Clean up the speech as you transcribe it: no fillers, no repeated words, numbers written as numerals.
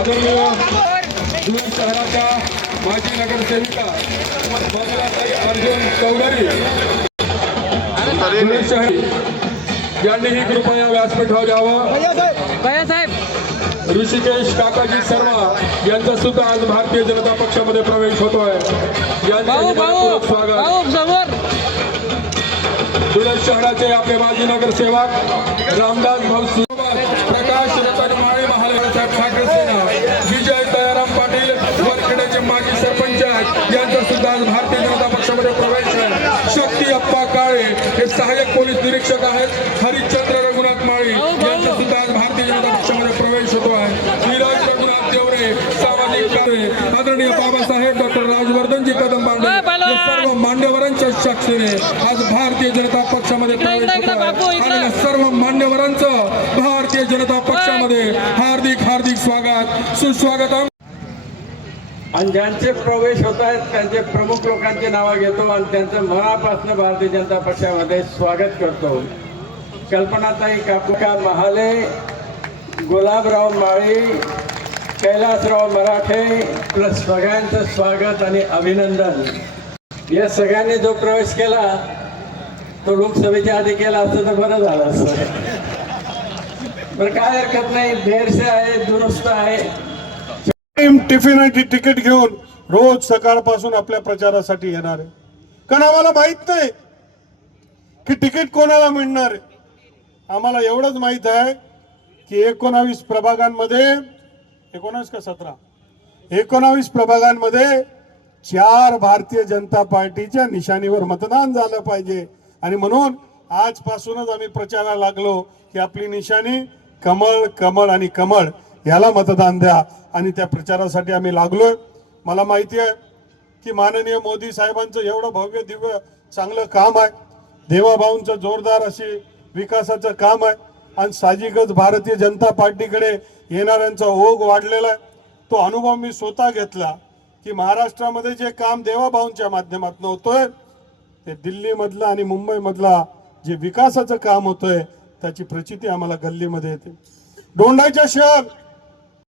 आदरणीय धुळे शहराच्या माजी नगरसेविका मंगलाताई अर्जुन चौधरी धुळे शहर यांनीही कृपया व्यासपीठावर यावं। ऋषिकेश काकाजी शर्मा यांचा सुद्धा आज भारतीय जनता पक्षामध्ये प्रवेश होतोय। यांचं स्वागत। धुळे शहराचे आपले माजी नगरसेवक रामदास भाऊ प्रकाश रतनमाळे महाराष्ट्र ठाकरे सेना विजय दयाराम पाटील वरखेड्याचे माजी सरपंच यांचा सुद्धा आज भारतीय जनता पक्षामध्ये प्रवेश आहे। शक्ती अप्पा काळे हे सहाय्यक पोलीस निरीक्षक आहेत। हरिश्चंद्र रघुनाथ माळी यांचा सुद्धा आज भारतीय जनता पक्षामध्ये प्रवेश होतो आहे। विराज रघुनाथ देवरे सामाजिक कार्य आदरणीय बाबासाहेब डॉक्टर राजवर्धनजी कदम बांडे या सर्व मान्यवरांच्या साक्षीने आज भारतीय जनता पक्षामध्ये प्रवेश होतो आहे। आणि सर्व मान्यवरांचं भारतीय जनता पक्षामध्ये हार्दिक हार्दिक स्वागत सुस्वागतम। आणि ज्यांचे प्रवेश होत आहेत त्यांचे प्रमुख लोकांची नावं घेतो आणि त्यांचं मनापासून भारतीय जनता पक्षामध्ये स्वागत करतो। कल्पनाताई कापुका महाले, गुलाबराव माळी, कैलासराव मराठे प्लस सगळ्यांचं स्वागत आणि अभिनंदन। या सगळ्यांनी जो प्रवेश केला तो लोकसभेच्या आधी केला असतं तर बरं झालं असतं। बरं काय हरकत नाही, देरसे आहे दुरुस्त आहे। टिफिनची तिकीट घेऊन रोज सकाळपासून आपल्या प्रचारासाठी येणार आहे। कारण आम्हाला माहित नाही की तिकीट कोणाला मिळणार आहे। आम्हाला एवढंच माहित आहे की 19 प्रभागांमध्ये 19 का 17 19 प्रभागांमध्ये 4 भारतीय जनता पार्टीच्या निशाणीवर मतदान झालं पाहिजे। आणि म्हणून आजपासूनच आम्ही प्रचाराला लागलो की आपली निशाणी कमळ कमळ आणि कमळ याला मतदान द्या। आणि त्या प्रचारासाठी आम्ही लागलोय। मला माहिती आहे की माननीय मोदी साहेबांचं एवढं भव्य दिव्य चांगलं काम आहे। देवाभाऊंचं जोरदार अशी विकासाचं काम आहे आणि साहजिकच भारतीय जनता पार्टीकडे येणाऱ्यांचा ओघ वाढलेला आहे। तो अनुभव मी स्वतः घेतला की महाराष्ट्रामध्ये जे काम देवाभाऊंच्या माध्यमातून होतोय ते दिल्लीमधलं आणि मुंबईमधला जे विकासाचं काम होतंय त्याची प्रचिती आम्हाला गल्लीमध्ये येते। दोंडाईच्या शहर